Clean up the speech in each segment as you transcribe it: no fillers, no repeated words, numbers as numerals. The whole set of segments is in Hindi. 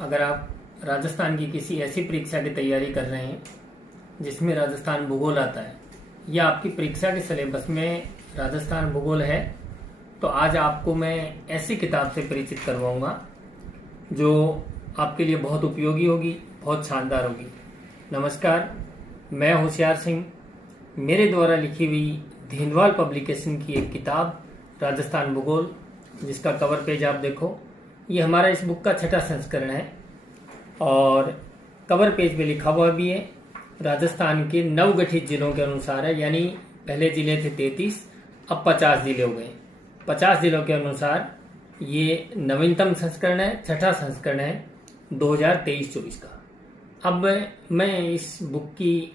अगर आप राजस्थान की किसी ऐसी परीक्षा की तैयारी कर रहे हैं जिसमें राजस्थान भूगोल आता है या आपकी परीक्षा के सिलेबस में राजस्थान भूगोल है, तो आज आपको मैं ऐसी किताब से परिचित करवाऊंगा जो आपके लिए बहुत उपयोगी होगी, बहुत शानदार होगी। नमस्कार, मैं होशियार सिंह। मेरे द्वारा लिखी हुई धेनवाल पब्लिकेशन की एक किताब राजस्थान भूगोल, जिसका कवर पेज आप देखो, ये हमारा इस बुक का 6वां संस्करण है और कवर पेज पे लिखा हुआ भी है राजस्थान के नवगठित जिलों के अनुसार है। यानी पहले जिले थे 33, अब 50 जिले हो गए। 50 जिलों के अनुसार ये नवीनतम संस्करण है, 6वां संस्करण है 2023-24 का। अब मैं इस बुक की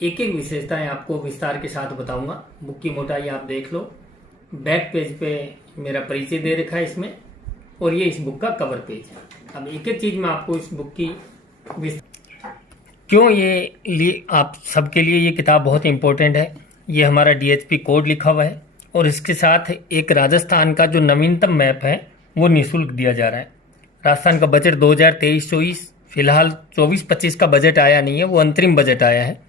एक एक विशेषताएं आपको विस्तार के साथ बताऊंगा। बुक की मोटाई आप देख लो, बैक पेज पे मेरा परिचय दे रखा है इसमें, और ये इस बुक का कवर पेज है। अब एक एक चीज मैं आपको इस बुक की क्यों आप सबके लिए ये किताब बहुत इंपॉर्टेंट है। ये हमारा DHP कोड लिखा हुआ है और इसके साथ एक राजस्थान का जो नवीनतम मैप है वो निःशुल्क दिया जा रहा है। राजस्थान का बजट 2023-24 फिलहाल 24-25 का बजट आया नहीं है, वो अंतरिम बजट आया है।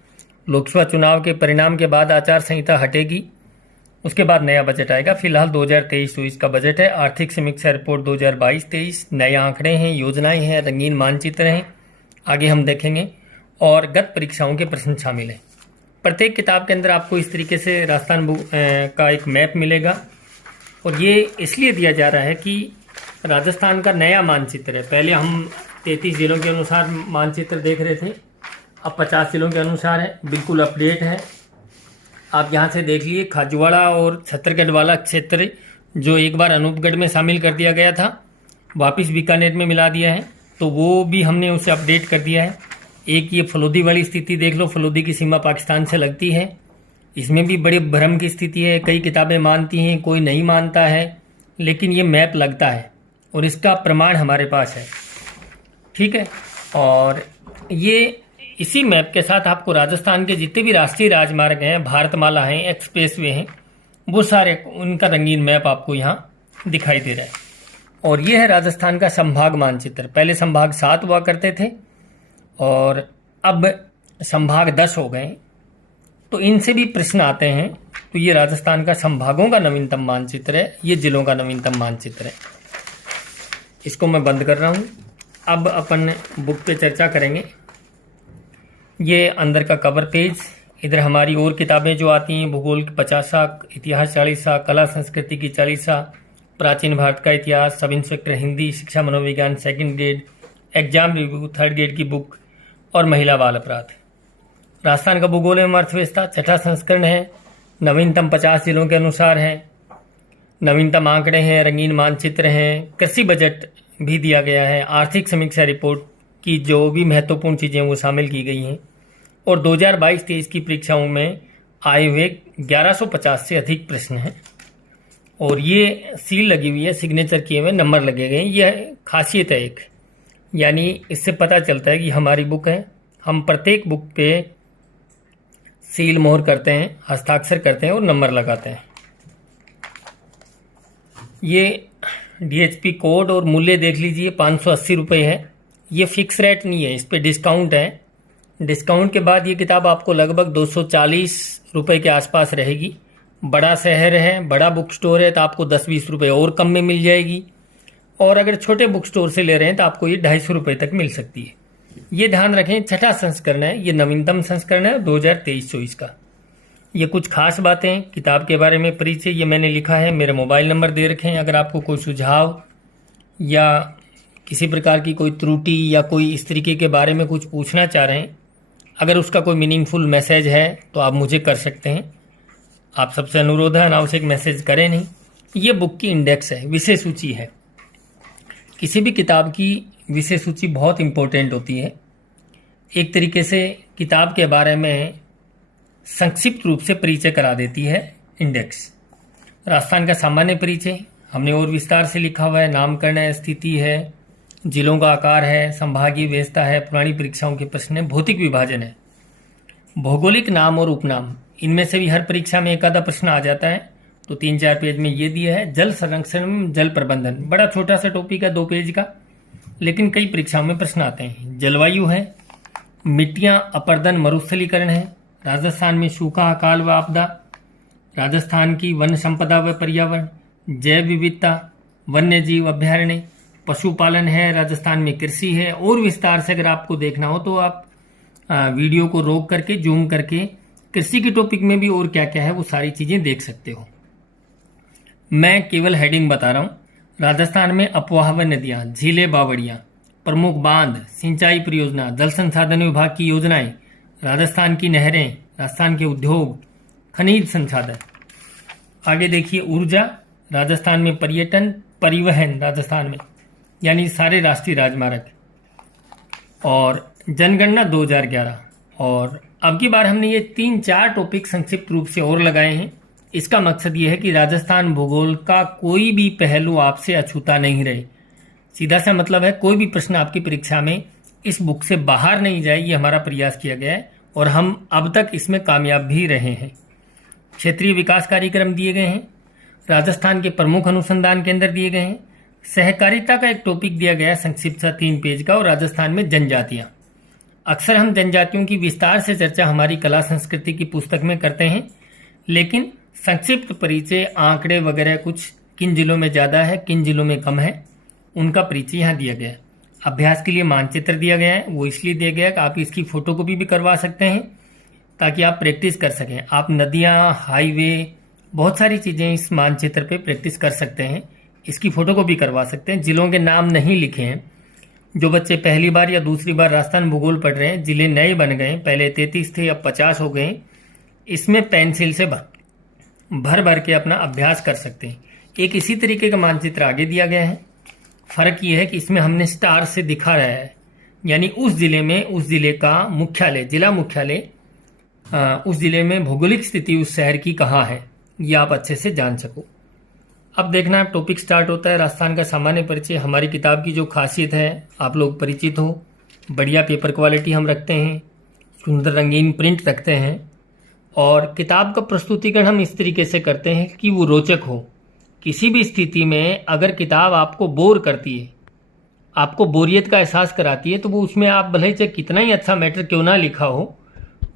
लोकसभा चुनाव के परिणाम के बाद आचार संहिता हटेगी, उसके बाद नया बजट आएगा। फिलहाल 2023-24 का बजट है। आर्थिक समीक्षा रिपोर्ट 2022-23, नए आंकड़े हैं, योजनाएं हैं, रंगीन मानचित्र हैं, आगे हम देखेंगे, और गत परीक्षाओं के प्रश्न शामिल हैं। प्रत्येक किताब के अंदर आपको इस तरीके से राजस्थान का एक मैप मिलेगा, और ये इसलिए दिया जा रहा है कि राजस्थान का नया मानचित्र है। पहले हम 33 जिलों के अनुसार मानचित्र देख रहे थे, अब 50 जिलों के अनुसार है, बिल्कुल अपडेट है। आप यहाँ से देख लिए, खाजूवाड़ा और छत्तरगढ़ वाला क्षेत्र जो एक बार अनूपगढ़ में शामिल कर दिया गया था, वापस बीकानेर में मिला दिया है, तो वो भी हमने उसे अपडेट कर दिया है। एक ये फलोदी वाली स्थिति देख लो, फलोदी की सीमा पाकिस्तान से लगती है, इसमें भी बड़े भ्रम की स्थिति है। कई किताबें मानती हैं, कोई नहीं मानता है, लेकिन ये मैप लगता है और इसका प्रमाण हमारे पास है, ठीक है। और ये इसी मैप के साथ आपको राजस्थान के जितने भी राष्ट्रीय राजमार्ग हैं, भारतमाला हैं, एक्सप्रेसवे हैं, वो सारे उनका रंगीन मैप आपको यहाँ दिखाई दे रहा है। और ये है राजस्थान का संभाग मानचित्र। पहले संभाग 7 हुआ करते थे और अब संभाग 10 हो गए, तो इनसे भी प्रश्न आते हैं। तो ये राजस्थान का संभागों का नवीनतम मानचित्र है, ये जिलों का नवीनतम मानचित्र है। इसको मैं बंद कर रहा हूँ। अब अपन बुक पे चर्चा करेंगे। ये अंदर का कवर पेज, इधर हमारी और किताबें जो आती हैं, भूगोल की 50, इतिहास 40, कला संस्कृति की 40, प्राचीन भारत का इतिहास, सब इंस्पेक्टर हिंदी, शिक्षा मनोविज्ञान 2nd grade, exam review 3rd grade की बुक, और महिला बाल अपराध। राजस्थान का भूगोल एवं अर्थव्यवस्था 6वां संस्करण है, नवीनतम 50 जिलों के अनुसार है, नवीनतम आंकड़े हैं, रंगीन मानचित्र हैं, कृषि बजट भी दिया गया है, आर्थिक समीक्षा रिपोर्ट की जो भी महत्वपूर्ण चीज़ें वो शामिल की गई हैं, और 2022-23 की परीक्षाओं में आए हुए 1150 से अधिक प्रश्न हैं। और ये सील लगी हुई है, सिग्नेचर किए हुए नंबर लगे गए हैं। यह खासियत है एक, यानी इससे पता चलता है कि हमारी बुक है। हम प्रत्येक बुक पे सील मोहर करते हैं, हस्ताक्षर करते हैं और नंबर लगाते हैं। ये DHP कोड और मूल्य देख लीजिए, 580 रुपये है। ये फिक्स रेट नहीं है, इस पे डिस्काउंट है। डिस्काउंट के बाद ये किताब आपको लगभग 240 रुपये के आसपास रहेगी। बड़ा शहर है, बड़ा बुक स्टोर है, तो आपको 10-20 रुपये और कम में मिल जाएगी। और अगर छोटे बुक स्टोर से ले रहे हैं तो आपको ये 250 रुपये तक मिल सकती है। ये ध्यान रखें, 6वां संस्करण है, ये नवीनतम संस्करण है 2023-24 का। ये कुछ खास बातें किताब के बारे में परिचय, ये मैंने लिखा है, मेरे मोबाइल नंबर दे रखे हैं। अगर आपको कोई सुझाव या किसी प्रकार की कोई त्रुटि या कोई इस तरीके के बारे में कुछ पूछना चाह रहे हैं, अगर उसका कोई मीनिंगफुल मैसेज है तो आप मुझे कर सकते हैं। आप सबसे अनुरोध है, अनावश्यक मैसेज करें नहीं। ये बुक की इंडेक्स है, विषय सूची है। किसी भी किताब की विषय सूची बहुत इंपॉर्टेंट होती है। एक तरीके से किताब के बारे में संक्षिप्त रूप से परिचय करा देती है इंडेक्स। राजस्थान का सामान्य परिचय हमने और विस्तार से लिखा हुआ है, नामकरण है, स्थिति है, जिलों का आकार है, संभागीय व्यवस्था है, पुरानी परीक्षाओं के प्रश्न है, भौतिक विभाजन है, भौगोलिक नाम और उपनाम, इनमें से भी हर परीक्षा में एक आधा प्रश्न आ जाता है। तो 3-4 पेज में ये दिया है। जल संरक्षण, जल प्रबंधन, बड़ा छोटा सा टॉपिक है, 2 पेज का। लेकिन कई परीक्षाओं में प्रश्न आते हैं। जलवायु है, मिट्टियां अपर्दन मरुस्थलीकरण है, राजस्थान में सूखा अकाल व आपदा, राजस्थान की वन संपदा व पर्यावरण, जैव विविधता, वन्य जीव अभ्यारण्य, पशुपालन है, राजस्थान में कृषि है। और विस्तार से अगर आपको देखना हो तो आप वीडियो को रोक करके जूम करके कृषि के टॉपिक में भी और क्या क्या है वो सारी चीजें देख सकते हो। मैं केवल हेडिंग बता रहा हूँ। राजस्थान में अफवाह व नदियां, झीलें, बावड़ियां, प्रमुख बांध, सिंचाई परियोजना, जल संसाधन विभाग की योजनाएं, राजस्थान की नहरें, राजस्थान के उद्योग, खनिज संसाधन। आगे देखिए ऊर्जा, राजस्थान में पर्यटन, परिवहन, राजस्थान में यानी सारे राष्ट्रीय राजमार्ग, और जनगणना 2011। और अब की बार हमने ये 3-4 टॉपिक संक्षिप्त रूप से और लगाए हैं। इसका मकसद ये है कि राजस्थान भूगोल का कोई भी पहलू आपसे अछूता नहीं रहे। सीधा सा मतलब है कोई भी प्रश्न आपकी परीक्षा में इस बुक से बाहर नहीं जाए, ये हमारा प्रयास किया गया है और हम अब तक इसमें कामयाब भी रहे हैं। क्षेत्रीय विकास कार्यक्रम दिए गए हैं, राजस्थान के प्रमुख अनुसंधान केंद्र दिए गए हैं, सहकारिता का एक टॉपिक दिया गया है संक्षिप्त सा 3 पेज का, और राजस्थान में जनजातियां। अक्सर हम जनजातियों की विस्तार से चर्चा हमारी कला संस्कृति की पुस्तक में करते हैं, लेकिन संक्षिप्त परिचय, आंकड़े वगैरह कुछ किन जिलों में ज़्यादा है, किन जिलों में कम है, उनका परिचय यहाँ दिया गया है। अभ्यास के लिए मानचित्र दिया गया है, वो इसलिए दिया गया है कि आप इसकी फोटोकॉपी भी करवा सकते हैं ताकि आप प्रैक्टिस कर सकें। आप नदियाँ, हाईवे, बहुत सारी चीज़ें इस मानचित्र पे प्रैक्टिस कर सकते हैं। इसकी फोटोकॉपी करवा सकते हैं। जिलों के नाम नहीं लिखे हैं। जो बच्चे पहली बार या दूसरी बार राजस्थान भूगोल पढ़ रहे हैं, जिले नए बन गए, पहले 33 थे अब 50 हो गए, इसमें पेंसिल से भर भर के अपना अभ्यास कर सकते हैं। एक इसी तरीके का मानचित्र आगे दिया गया है। फर्क ये है कि इसमें हमने स्टार से दिखा रहा है, यानी उस जिले में उस जिले का मुख्यालय, जिला मुख्यालय, उस जिले में भौगोलिक स्थिति उस शहर की कहाँ है, ये आप अच्छे से जान सको। अब देखना टॉपिक स्टार्ट होता है राजस्थान का सामान्य परिचय। हमारी किताब की जो खासियत है आप लोग परिचित हो, बढ़िया पेपर क्वालिटी हम रखते हैं, सुंदर रंगीन प्रिंट रखते हैं, और किताब का प्रस्तुतिकरण हम इस तरीके से करते हैं कि वो रोचक हो। किसी भी स्थिति में अगर किताब आपको बोर करती है, आपको बोरियत का एहसास कराती है, तो वो उसमें आप भले चाहे कितना ही अच्छा मैटर क्यों ना लिखा हो,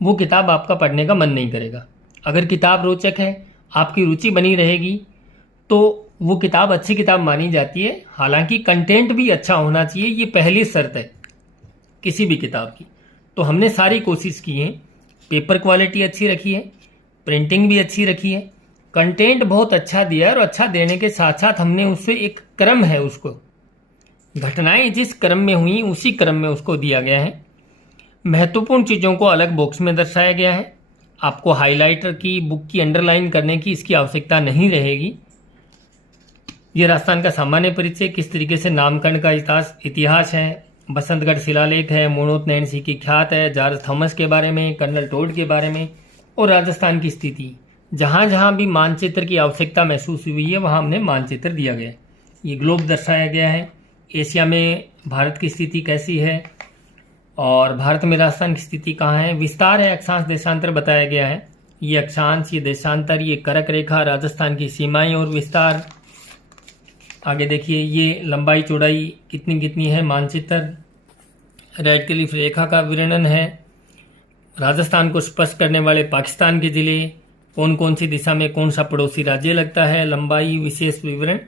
वो किताब आपका पढ़ने का मन नहीं करेगा। अगर किताब रोचक है, आपकी रुचि बनी रहेगी, तो वो किताब अच्छी किताब मानी जाती है। हालांकि कंटेंट भी अच्छा होना चाहिए, ये पहली शर्त है किसी भी किताब की। तो हमने सारी कोशिश की है, पेपर क्वालिटी अच्छी रखी है, प्रिंटिंग भी अच्छी रखी है, कंटेंट बहुत अच्छा दिया है, और अच्छा देने के साथ साथ हमने उससे एक क्रम है, उसको घटनाएं जिस क्रम में हुई उसी क्रम में उसको दिया गया है। महत्वपूर्ण चीज़ों को अलग बॉक्स में दर्शाया गया है। आपको हाइलाइटर की, बुक की अंडरलाइन करने की इसकी आवश्यकता नहीं रहेगी। ये राजस्थान का सामान्य परिचय, किस तरीके से नामकरण का इतिहास है, बसंतगढ़ शिलालेख है, मोनोत नैन्सी की ख्यात है, जॉर्ज थॉमस के बारे में, कर्नल टोड के बारे में, और राजस्थान की स्थिति। जहाँ जहाँ भी मानचित्र की आवश्यकता महसूस हुई है वहाँ हमने मानचित्र दिया गया है। ये ग्लोब दर्शाया गया है, एशिया में भारत की स्थिति कैसी है और भारत में राजस्थान की स्थिति कहाँ है। विस्तार है, अक्षांश देशांतर बताया गया है। ये अक्षांश, ये देशांतर, ये कर्क रेखा, राजस्थान की सीमाएं और विस्तार। आगे देखिए ये लंबाई चौड़ाई कितनी कितनी है, मानचित्र। रेड क्लिफ रेखा का वर्णन है। राजस्थान को स्पर्श करने वाले पाकिस्तान के जिले, कौन कौन सी दिशा में कौन सा पड़ोसी राज्य लगता है, लंबाई, विशेष विवरण,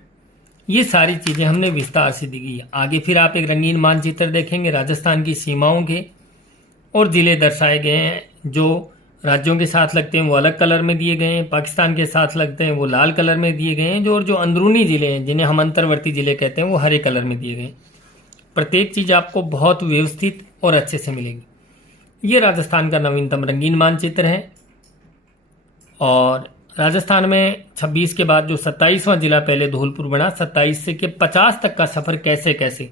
ये सारी चीज़ें हमने विस्तार से दी है। आगे फिर आप एक रंगीन मानचित्र देखेंगे राजस्थान की सीमाओं के, और जिले दर्शाए गए हैं। जो राज्यों के साथ लगते हैं वो अलग कलर में दिए गए हैं, पाकिस्तान के साथ लगते हैं वो लाल कलर में दिए गए हैं, जो अंदरूनी जिले हैं जिन्हें हम अंतर्वर्ती जिले कहते हैं वो हरे कलर में दिए गए हैं। प्रत्येक चीज़ आपको बहुत व्यवस्थित और अच्छे से मिलेगी। ये राजस्थान का नवीनतम रंगीन मानचित्र है। और राजस्थान में 26 के बाद जो 27वां जिला पहले धौलपुर बना, 27 से के 50 तक का सफर कैसे कैसे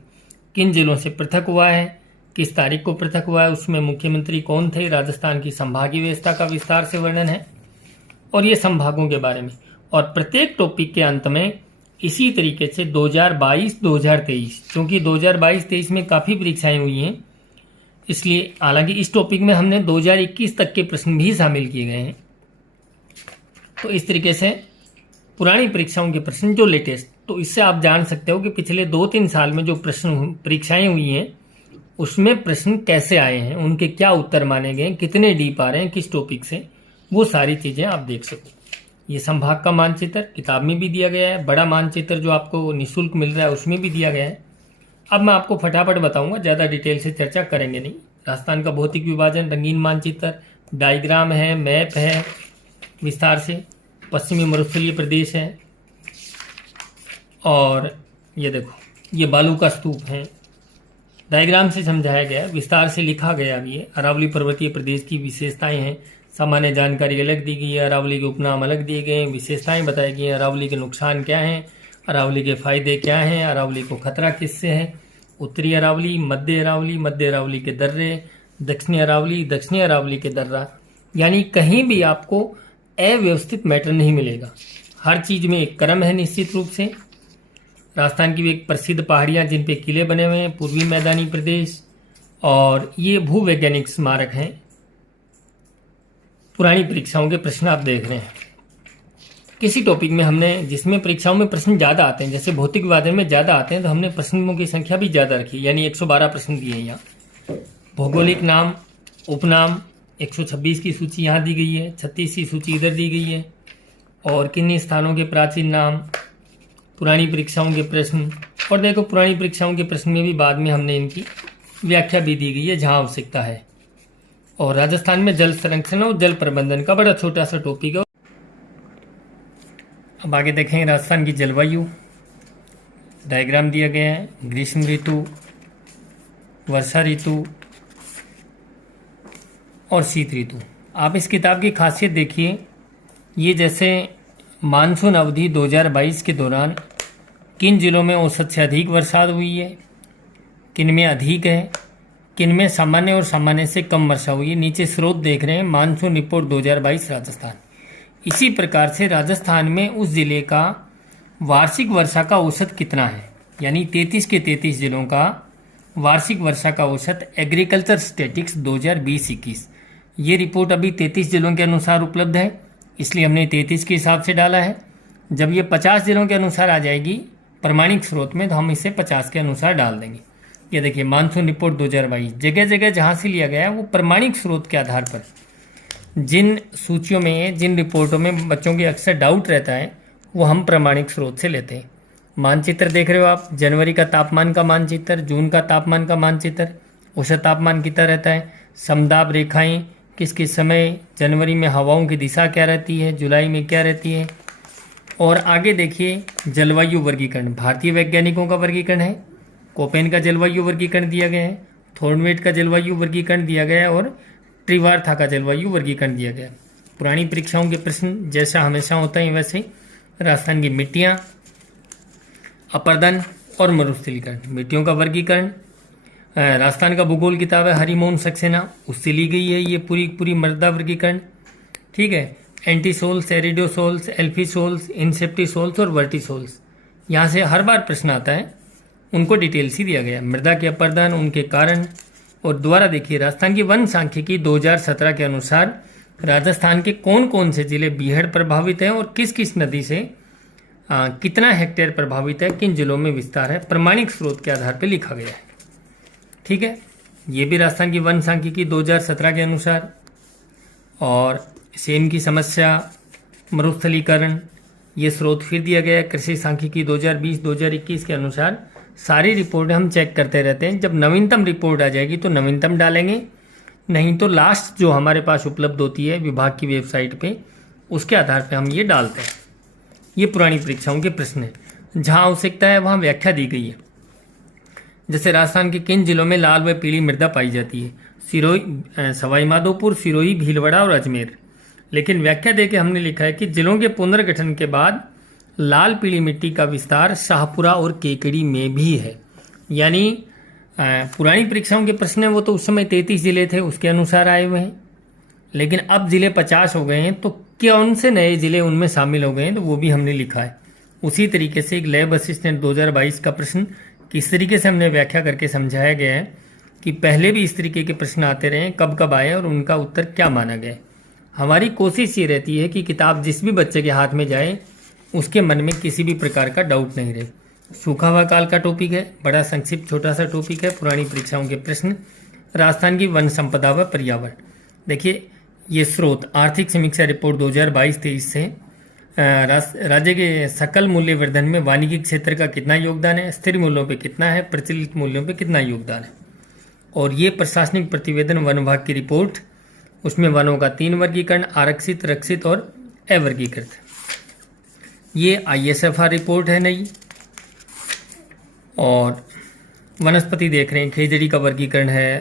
किन जिलों से पृथक हुआ है, किस तारीख को पृथक हुआ है, उसमें मुख्यमंत्री कौन थे, राजस्थान की संभागीय व्यवस्था का विस्तार से वर्णन है, और ये संभागों के बारे में। और प्रत्येक टॉपिक के अंत में इसी तरीके से 2022-2023, क्योंकि 2022-23 में काफ़ी परीक्षाएं हुई हैं, इसलिए हालांकि इस टॉपिक में हमने 2021 तक के प्रश्न भी शामिल किए गए हैं। तो इस तरीके से पुरानी परीक्षाओं के प्रश्न जो लेटेस्ट तो इससे आप जान सकते हो कि पिछले 2-3 साल में जो प्रश्न परीक्षाएं हुई हैं उसमें प्रश्न कैसे आए हैं, उनके क्या उत्तर माने गए, कितने डीप आ रहे हैं, किस टॉपिक से, वो सारी चीज़ें आप देख सको। ये संभाग का मानचित्र किताब में भी दिया गया है, बड़ा मानचित्र जो आपको निःशुल्क मिल रहा है उसमें भी दिया गया है। अब मैं आपको फटाफट बताऊंगा, ज़्यादा डिटेल से चर्चा करेंगे नहीं। राजस्थान का भौतिक विभाजन, रंगीन मानचित्र, डायग्राम है, मैप है विस्तार से, पश्चिमी मरुस्थलीय प्रदेश है, और ये देखो ये बालू का स्तूप है। डायग्राम से समझाया गया, विस्तार से लिखा गया भी है। अरावली पर्वतीय प्रदेश की विशेषताएं हैं, सामान्य जानकारी अलग दी गई है, अरावली के उपनाम अलग दिए गए हैं, विशेषताएं बताई गई हैं, अरावली के नुकसान क्या हैं, अरावली के फायदे क्या हैं, अरावली को खतरा किससे है, उत्तरी अरावली, मध्य अरावली के दर्रे, दक्षिणी अरावली के दर्रा। यानी कहीं भी आपको अव्यवस्थित मैटर नहीं मिलेगा, हर चीज में एक क्रम है निश्चित रूप से। राजस्थान की भी एक प्रसिद्ध पहाड़ियां जिन पे किले बने हुए हैं, पूर्वी मैदानी प्रदेश, और ये भूवैज्ञानिक स्मारक हैं। पुरानी परीक्षाओं के प्रश्न आप देख रहे हैं। किसी टॉपिक में हमने जिसमें परीक्षाओं में प्रश्न ज़्यादा आते हैं, जैसे भौतिक विभाजन में ज़्यादा आते हैं, तो हमने प्रश्नों की संख्या भी ज़्यादा रखी, यानी 112 प्रश्न दिए हैं यहाँ। भौगोलिक नाम, उपनाम 126 की सूची यहाँ दी गई है, 36 की सूची इधर दी गई है, और किन्हीं स्थानों के प्राचीन नाम, पुरानी परीक्षाओं के प्रश्न। और देखो पुरानी परीक्षाओं के प्रश्न में भी बाद में हमने इनकी व्याख्या भी दी गई है जहाँ आवश्यकता है। और राजस्थान में जल संरक्षण और जल प्रबंधन का बड़ा छोटा सा टॉपिक है। अब आगे देखें राजस्थान की जलवायु, डायग्राम दिया गया है, ग्रीष्म ऋतु, वर्षा ऋतु और शीत ऋतु। आप इस किताब की खासियत देखिए, ये जैसे मानसून अवधि 2022 के दौरान किन जिलों में औसत से अधिक बरसात हुई है, किन में अधिक है, किन में सामान्य और सामान्य से कम वर्षा हुई है। नीचे स्रोत देख रहे हैं, मानसून रिपोर्ट 2022 राजस्थान। इसी प्रकार से राजस्थान में उस जिले का वार्षिक वर्षा का औसत कितना है, यानी 33 के 33 जिलों का वार्षिक वर्षा का औसत एग्रीकल्चर स्टैटिक्स 2020-21। ये रिपोर्ट अभी 33 जिलों के अनुसार उपलब्ध है, इसलिए हमने 33 के हिसाब से डाला है। जब ये 50 जिलों के अनुसार आ जाएगी प्रमाणिक स्रोत में, तो हम इसे 50 के अनुसार डाल देंगे। ये देखिए मानसून रिपोर्ट 2022, जगह जगह जहाँ से लिया गया है वो प्रमाणिक स्रोत के आधार पर, जिन सूचियों में, जिन रिपोर्टों में बच्चों के अक्सर डाउट रहता है, वो हम प्रमाणिक स्रोत से लेते हैं। मानचित्र देख रहे हो आप, जनवरी का तापमान का मानचित्र, जून का तापमान का मानचित्र, औसत तापमान कितना रहता है, समदाब रेखाएं किस किस समय, जनवरी में हवाओं की दिशा क्या रहती है, जुलाई में क्या रहती है। और आगे देखिए जलवायु वर्गीकरण, भारतीय वैज्ञानिकों का वर्गीकरण है, कोपेन का जलवायु वर्गीकरण दिया गया है, थॉर्नवेट का जलवायु वर्गीकरण दिया गया है, और त्रिवार्था का जलवायु वर्गीकरण दिया गया है। पुरानी परीक्षाओं के प्रश्न जैसा हमेशा होता है वैसे राजस्थान की मिट्टियाँ, अपर्दन और मरुस्थलीकरण। मिट्टियों का वर्गीकरण राजस्थान का भूगोल किताब है हरिमोहन सक्सेना, उससे ली गई है ये पूरी मृदा वर्गीकरण। ठीक है, एंटीसोल्स, एरिडोसोल्स, एल्फीसोल्स, इंसेप्टिसोल्स और वर्टिसोल्स, यहाँ से हर बार प्रश्न आता है, उनको डिटेल से दिया गया। मृदा के अपर्दन, उनके कारण। और दोबारा देखिए राजस्थान की वन सांख्यिकी 2017 के अनुसार राजस्थान के कौन कौन से जिले बीहड़ प्रभावित हैं और किस किस नदी से कितना हेक्टेयर प्रभावित है, किन जिलों में विस्तार है, प्रमाणिक स्रोत के आधार पर लिखा गया है। ठीक है, ये भी राजस्थान की वन सांख्यिकी 2017 के अनुसार। और सेम की समस्या, मरुस्थलीकरण, ये स्रोत फिर दिया गया है कृषि सांख्यिकी 2020-2021 के अनुसार। सारी रिपोर्टें हम चेक करते रहते हैं, जब नवीनतम रिपोर्ट आ जाएगी तो नवीनतम डालेंगे, नहीं तो लास्ट जो हमारे पास उपलब्ध होती है विभाग की वेबसाइट पे, उसके आधार पे हम ये डालते हैं। ये पुरानी परीक्षाओं के प्रश्न है, जहाँ आवश्यकता है वहाँ व्याख्या दी गई है। जैसे राजस्थान के किन जिलों में लाल व पीली मृदा पाई जाती है, सिरोही, सवाई माधोपुर, सिरोही, भीलवाड़ा और अजमेर। लेकिन व्याख्या देके हमने लिखा है कि जिलों के पुनर्गठन के बाद लाल पीली मिट्टी का विस्तार शाहपुरा और केकड़ी में भी है। यानी पुरानी परीक्षाओं के प्रश्न है वो तो उस समय 33 जिले थे उसके अनुसार आए हुए हैं, लेकिन अब जिले 50 हो गए हैं, तो कौन से नए जिले उनमें शामिल हो गए हैं, तो वो भी हमने लिखा है। उसी तरीके से एक लैब असिस्टेंट 2022 का प्रश्न किस तरीके से हमने व्याख्या करके समझाया गया है कि पहले भी इस तरीके के प्रश्न आते रहे, कब कब आए और उनका उत्तर क्या माना गया। हमारी कोशिश ये रहती है कि किताब जिस भी बच्चे के हाथ में जाए उसके मन में किसी भी प्रकार का डाउट नहीं रहे। सूखा हुआ काल का टॉपिक है, बड़ा संक्षिप्त छोटा सा टॉपिक है, पुरानी परीक्षाओं के प्रश्न। राजस्थान की वन संपदा व पर्यावरण, देखिए ये स्रोत आर्थिक समीक्षा रिपोर्ट 2022-23 से राज्य के सकल मूल्य वर्धन में वानिकी क्षेत्र का कितना योगदान है, स्थिर मूल्यों पे कितना है, प्रचलित मूल्यों पे कितना योगदान है। और ये प्रशासनिक प्रतिवेदन वन विभाग की रिपोर्ट, उसमें वनों का 3 वर्गीकरण, आरक्षित, रक्षित और अवर्गीकृत। ये ISFR रिपोर्ट है नई। और वनस्पति देख रहे हैं, खेजड़ी का वर्गीकरण है,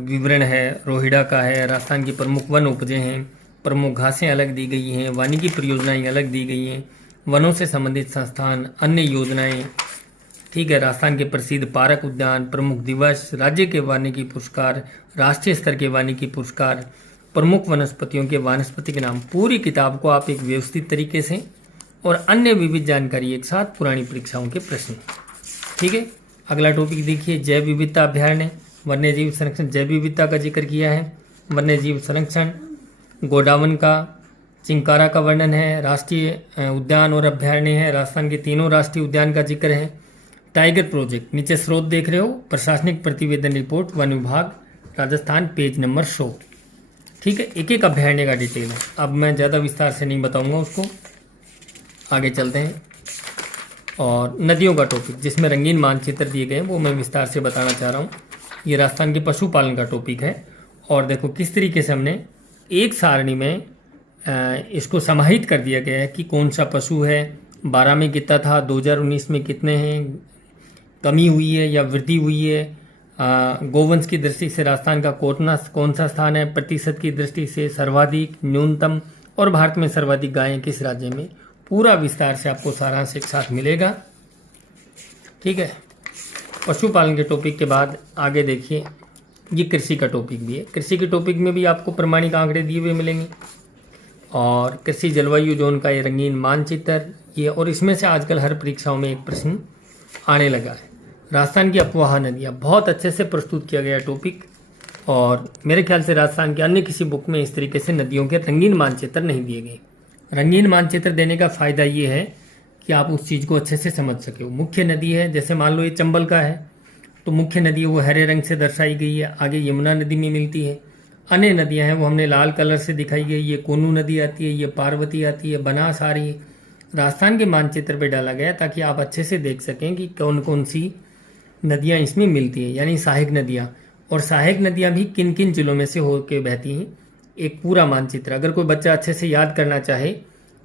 विवरण है, रोहिड़ा का है, राजस्थान की प्रमुख वन उपजें हैं, प्रमुख घासें अलग दी गई हैं, वानिकी परियोजनाएं अलग दी गई हैं, वनों से संबंधित संस्थान, अन्य योजनाएं, ठीक है, राजस्थान के प्रसिद्ध पार्क उद्यान, प्रमुख दिवस, राज्य के वानिकी पुरस्कार, राष्ट्रीय स्तर के वानिकी पुरस्कार, प्रमुख वनस्पतियों के वानस्पतिक नाम। पूरी किताब को आप एक व्यवस्थित तरीके से और अन्य विविध जानकारी एक साथ, पुरानी परीक्षाओं के प्रश्न, ठीक है। अगला टॉपिक देखिए, जैव विविधता अभ्यारण्य, वन्य जीव संरक्षण, जैव विविधता का जिक्र किया है, वन्य जीव संरक्षण, गोडावन का, चिंकारा का वर्णन है, राष्ट्रीय उद्यान और अभ्यारण्य है, राजस्थान के 3 राष्ट्रीय उद्यान का जिक्र है, टाइगर प्रोजेक्ट, नीचे स्रोत देख रहे हो, प्रशासनिक प्रतिवेदन रिपोर्ट वन विभाग राजस्थान, पेज नंबर 100, ठीक है। एक एक अभ्यारण्य का डिटेल है, अब मैं ज़्यादा विस्तार से नहीं बताऊंगा उसको, आगे चलते हैं। और नदियों का टॉपिक जिसमें रंगीन मानचित्र दिए गए हैं वो मैं विस्तार से बताना चाह रहा हूँ। ये राजस्थान के पशुपालन का टॉपिक है। और देखो किस तरीके से हमने एक सारणी में इसको समाहित कर दिया गया है कि कौन सा पशु है, 12 में कितना था, 2019 में कितने हैं, कमी हुई है या वृद्धि हुई है, गोवंश की दृष्टि से राजस्थान का कौन सा स्थान है, प्रतिशत की दृष्टि से सर्वाधिक, न्यूनतम, और भारत में सर्वाधिक गायें किस राज्य में, पूरा विस्तार से आपको सारांश एक साथ मिलेगा, ठीक है। पशुपालन के टॉपिक के बाद आगे देखिए, ये कृषि का टॉपिक भी है। कृषि के टॉपिक में भी आपको प्रमाणिक आंकड़े दिए हुए मिलेंगे और कृषि जलवायु जोन का ये रंगीन मानचित्र ये, और इसमें से आजकल हर परीक्षाओं में एक प्रश्न आने लगा है। राजस्थान की अफवाह नदियाँ, बहुत अच्छे से प्रस्तुत किया गया टॉपिक, और मेरे ख्याल से राजस्थान के अन्य किसी बुक में इस तरीके से नदियों के रंगीन मानचित्र नहीं दिए गए। रंगीन मानचित्र देने का फ़ायदा ये है कि आप उस चीज़ को अच्छे से समझ सके। मुख्य नदी है, जैसे मान लो ये चंबल का है तो मुख्य नदी वो हरे रंग से दर्शाई गई है, आगे यमुना नदी में मिलती है। अन्य नदियां हैं वो हमने लाल कलर से दिखाई गई, ये कोनू नदी आती है, ये पार्वती आती है, बनास आ रही है। राजस्थान के मानचित्र पे डाला गया ताकि आप अच्छे से देख सकें कि कौन कौन सी नदियाँ इसमें मिलती हैं, यानी सहायक नदियाँ, और सहायक नदियाँ भी किन किन जिलों में से होकर बहती हैं। एक पूरा मानचित्र, अगर कोई बच्चा अच्छे से याद करना चाहे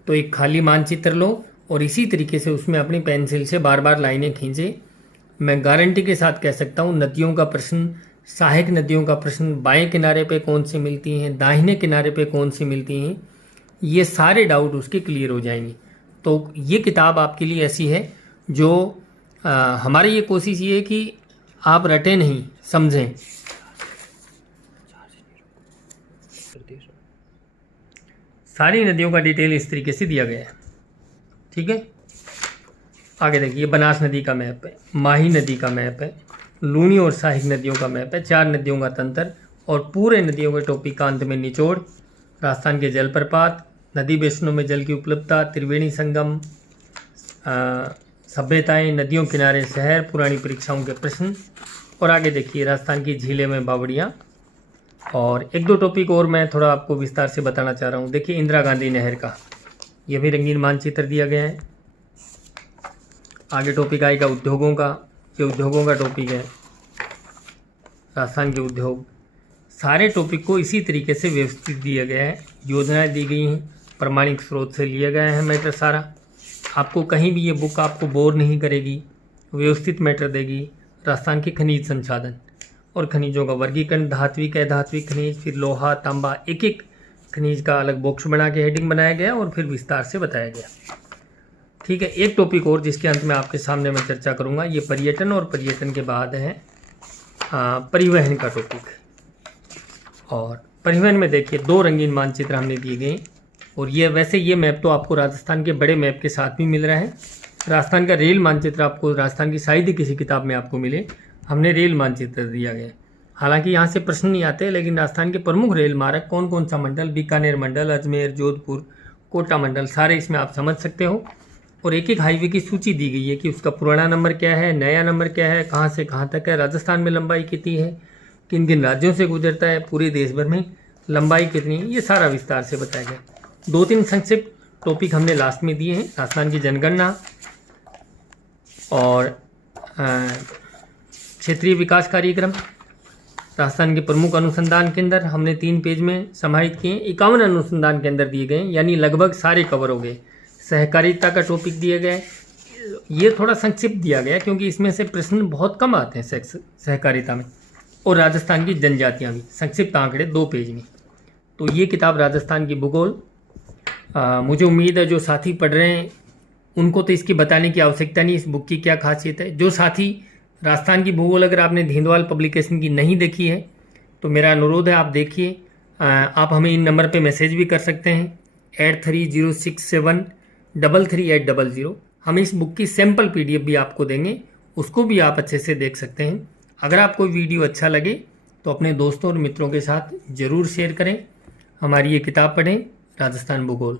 तो एक खाली मानचित्र लो और इसी तरीके से उसमें अपनी पेंसिल से बार बार लाइनें खींचे। मैं गारंटी के साथ कह सकता हूँ नदियों का प्रश्न, सहायक नदियों का प्रश्न, बाएं किनारे पे कौन सी मिलती हैं, दाहिने किनारे पे कौन सी मिलती हैं, ये सारे डाउट उसके क्लियर हो जाएंगे। तो ये किताब आपके लिए ऐसी है जो हमारी ये कोशिश ये है कि आप रटे नहीं, समझें। सारी नदियों का डिटेल इस तरीके से दिया गया है, ठीक है। आगे देखिए, बनास नदी का मैप है, माही नदी का मैप है, लूनी और सहायक नदियों का मैप है, 4 नदियों का तंत्र और पूरे नदियों के टॉपिक का अंत में निचोड़, राजस्थान के जलप्रपात, नदी बेसिनों में जल की उपलब्धता, त्रिवेणी संगम, सभ्यताएं, नदियों किनारे शहर, पुरानी परीक्षाओं के प्रश्न। और आगे देखिए, राजस्थान की झीलें में बावड़ियाँ, और 1-2 टॉपिक और मैं थोड़ा आपको विस्तार से बताना चाह रहा हूँ। देखिए, इंदिरा गांधी नहर का यह भी रंगीन मानचित्र दिया गया है। आगे टॉपिक आएगा उद्योगों का, ये उद्योगों का टॉपिक है, राजस्थान के उद्योग। सारे टॉपिक को इसी तरीके से व्यवस्थित दिया गया है, योजनाएं दी गई हैं, प्रमाणिक स्रोत से लिया गया है मैटर सारा। आपको कहीं भी ये बुक आपको बोर नहीं करेगी, व्यवस्थित मैटर देगी। राजस्थान के खनिज संसाधन और खनिजों का वर्गीकरण, धात्विक अधात्विक खनिज, फिर लोहा तांबा, एक एक खनिज का अलग बॉक्स बना के हेडिंग बनाया गया और फिर विस्तार से बताया गया, ठीक है। एक टॉपिक और जिसके अंत में आपके सामने मैं चर्चा करूंगा, ये पर्यटन, और पर्यटन के बाद है परिवहन का टॉपिक। और परिवहन में देखिए 2 रंगीन मानचित्र हमने दिए गए, और ये वैसे ये मैप तो आपको राजस्थान के बड़े मैप के साथ भी मिल रहा है। राजस्थान का रेल मानचित्र आपको राजस्थान की शायद किसी किताब में आपको मिले, हमने रेल मानचित्र दिया गया। हालांकि यहाँ से प्रश्न नहीं आते, लेकिन राजस्थान के प्रमुख रेल मार्ग कौन कौन सा मंडल, बीकानेर मंडल, अजमेर, जोधपुर, कोटा मंडल, सारे इसमें आप समझ सकते हो। और एक एक हाईवे की सूची दी गई है कि उसका पुराना नंबर क्या है, नया नंबर क्या है, कहाँ से कहाँ तक है, राजस्थान में लंबाई कितनी है, किन किन राज्यों से गुजरता है, पूरे देश भर में लंबाई कितनी है, ये सारा विस्तार से बताया गया। 2-3 संक्षिप्त टॉपिक हमने लास्ट में दिए हैं, राजस्थान की जनगणना और क्षेत्रीय विकास कार्यक्रम, राजस्थान के प्रमुख अनुसंधान केंद्र हमने 3 पेज में समाहित किए। 51 अनुसंधान केंद्र दिए गए, यानी लगभग सारे कवर हो गए। सहकारिता का टॉपिक दिया गया है, ये थोड़ा संक्षिप्त दिया गया क्योंकि इसमें से प्रश्न बहुत कम आते हैं सहकारिता में। और राजस्थान की जनजातियाँ भी, संक्षिप्त आंकड़े 2 पेज में। तो ये किताब राजस्थान की भूगोल, मुझे उम्मीद है जो साथी पढ़ रहे हैं उनको तो इसकी बताने की आवश्यकता नहीं, इस बुक की क्या खासियत है। जो साथी राजस्थान की भूगोल अगर आपने धिंदवाल पब्लिकेशन की नहीं देखी है तो मेरा अनुरोध है आप देखिए। आप हमें इन नंबर पे मैसेज भी कर सकते हैं 8306733800। हम इस बुक की सैम्पल PDF भी आपको देंगे, उसको भी आप अच्छे से देख सकते हैं। अगर आपको वीडियो अच्छा लगे तो अपने दोस्तों और मित्रों के साथ ज़रूर शेयर करें। हमारी ये किताब पढ़ें, राजस्थान भूगोल।